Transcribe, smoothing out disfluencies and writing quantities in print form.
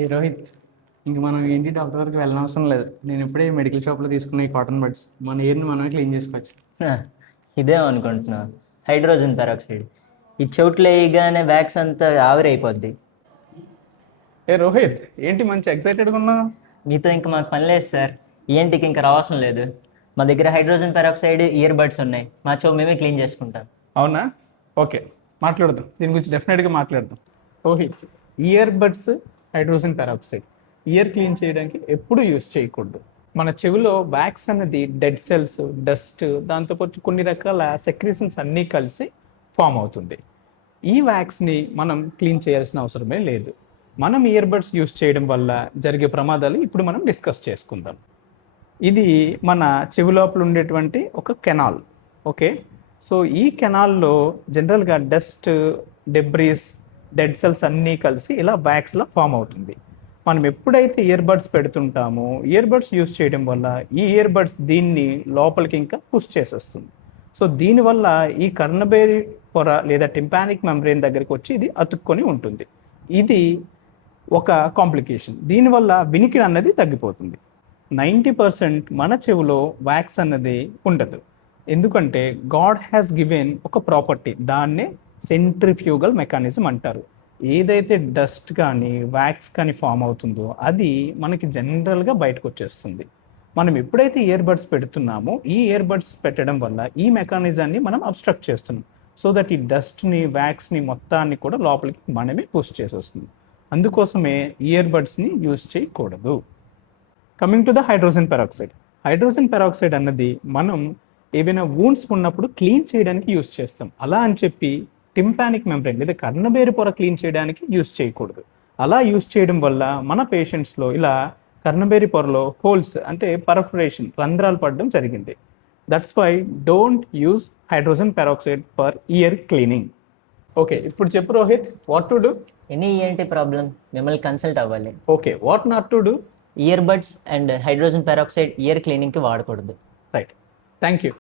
ఏ రోహిత్, ఇంక మనం ఏంటి డాక్టర్ దగ్గరికి వెళ్ళనవసరం లేదు. నేను ఇప్పుడే మెడికల్ షాప్లో తీసుకున్న ఈ కాటన్ బడ్స్ మన ఇయర్ని మనమే క్లీన్ చేసుకోవచ్చు. హ, ఇదేం అనుకుంటున్నా. హైడ్రోజన్ పెరాక్సైడ్ ఈ చెవుట్లో వేయగానే వ్యాక్స్ అంతా ఆవిరైపోద్ది. ఏ రోహిత్, ఏంటి మంచి ఎక్సైటెడ్గా ఉన్నావు? మీతో ఇంకా మాకు పని లేదు సార్. ఏంటికి ఇంకా రావాల్సిన లేదు. మా దగ్గర హైడ్రోజన్ పెరాక్సైడ్ ఇయర్ బడ్స్ ఉన్నాయి. మా చెవు మేమే క్లీన్ చేసుకుంటాం. అవునా? ఓకే, మాట్లాడదాం. దీని గురించి డెఫినెట్గా మాట్లాడదాం. Rohit, ear buds hydrogen peroxide year clean చేయడానికి ఎప్పుడు యూస్ చేయకూడదు. మన చెవిలో వ్యాక్స్ అనేది డెడ్ సెల్స్, డస్ట్, దాంతోపాటు కొన్ని రకాల సెక్రీషన్స్ అన్నీ కలిసి ఫామ్ అవుతుంది. ఈ వ్యాక్స్ని మనం క్లీన్ చేయాల్సిన అవసరమే లేదు. మనం ఇయర్ బడ్స్ యూస్ చేయడం వల్ల జరిగే ప్రమాదాలు ఇప్పుడు మనం డిస్కస్ చేసుకుందాం. ఇది మన చెవి లోపల ఉండేటువంటి ఒక కెనాల్. ఓకే, సో ఈ కెనాల్లో జనరల్గా డస్ట్, డెబ్రీస్, డెడ్ సెల్స్ అన్నీ కలిసి ఇలా వ్యాక్స్లా ఫామ్ అవుతుంది. మనం ఎప్పుడైతే ఇయర్ బడ్స్ పెడుతుంటామో ఇయర్ బడ్స్ యూస్ చేయడం వల్ల ఈ ఇయర్ బడ్స్ దీన్ని లోపలికి ఇంకా పుష్ చేసేస్తుంది. సో దీనివల్ల ఈ కర్ణబేరి పొర లేదా టింపానిక్ మెంబ్రెయిన్ దగ్గరికి వచ్చి ఇది అతుక్కొని ఉంటుంది. ఇది ఒక కాంప్లికేషన్. దీనివల్ల వినికిడి అన్నది తగ్గిపోతుంది. 90% మన చెవిలో వ్యాక్స్ అన్నది ఉండదు. ఎందుకంటే గాడ్ హ్యాస్ గివెన్ ఒక ప్రాపర్టీ, దాన్నే సెంట్రిఫ్యూగల్ మెకానిజం అంటారు. ఏదైతే డస్ట్ కానీ వ్యాక్స్ కానీ ఫామ్ అవుతుందో అది మనకి జనరల్గా బయటకు వచ్చేస్తుంది. మనం ఎప్పుడైతే ఇయర్ బడ్స్ పెడుతున్నామో ఈ ఇయర్ బడ్స్ పెట్టడం వల్ల ఈ మెకానిజాన్ని మనం అబ్స్ట్రక్ట్ చేస్తున్నాం. సో దట్ ఈ డస్ట్ని, వ్యాక్స్ని మొత్తాన్ని కూడా లోపలికి మనమే పుష్ చేసేస్తుంది. అందుకోసమే ఇయర్ బడ్స్ని యూజ్ చేయకూడదు. Coming to the hydrogen peroxide. Hydrogen peroxide అన్నది మనం ఏవైనా వూండ్స్ ఉన్నప్పుడు క్లీన్ చేయడానికి యూజ్ చేస్తాం. అలా అని చెప్పి టింపానిక్ మెంబ్రెయిన్ లేదా కర్ణబేరి పొర క్లీన్ చేయడానికి యూజ్ చేయకూడదు. అలా యూజ్ చేయడం వల్ల మన పేషెంట్స్లో ఇలా కర్ణబేరి పొరలో హోల్స్ అంటే పర్ఫరేషన్, రంధ్రాలు పడడం జరిగింది. That's why don't use hydrogen peroxide for ear cleaning. Okay, ఇప్పుడు చెప్పు Rohit, what to do? Any ఏంటి ప్రాబ్లం మిమ్మల్ని కన్సల్ట్ అవ్వాలి. Okay, what not to do? Ear buds and hydrogen peroxide ear క్లీనింగ్కి వాడకూడదు. Right, thank you.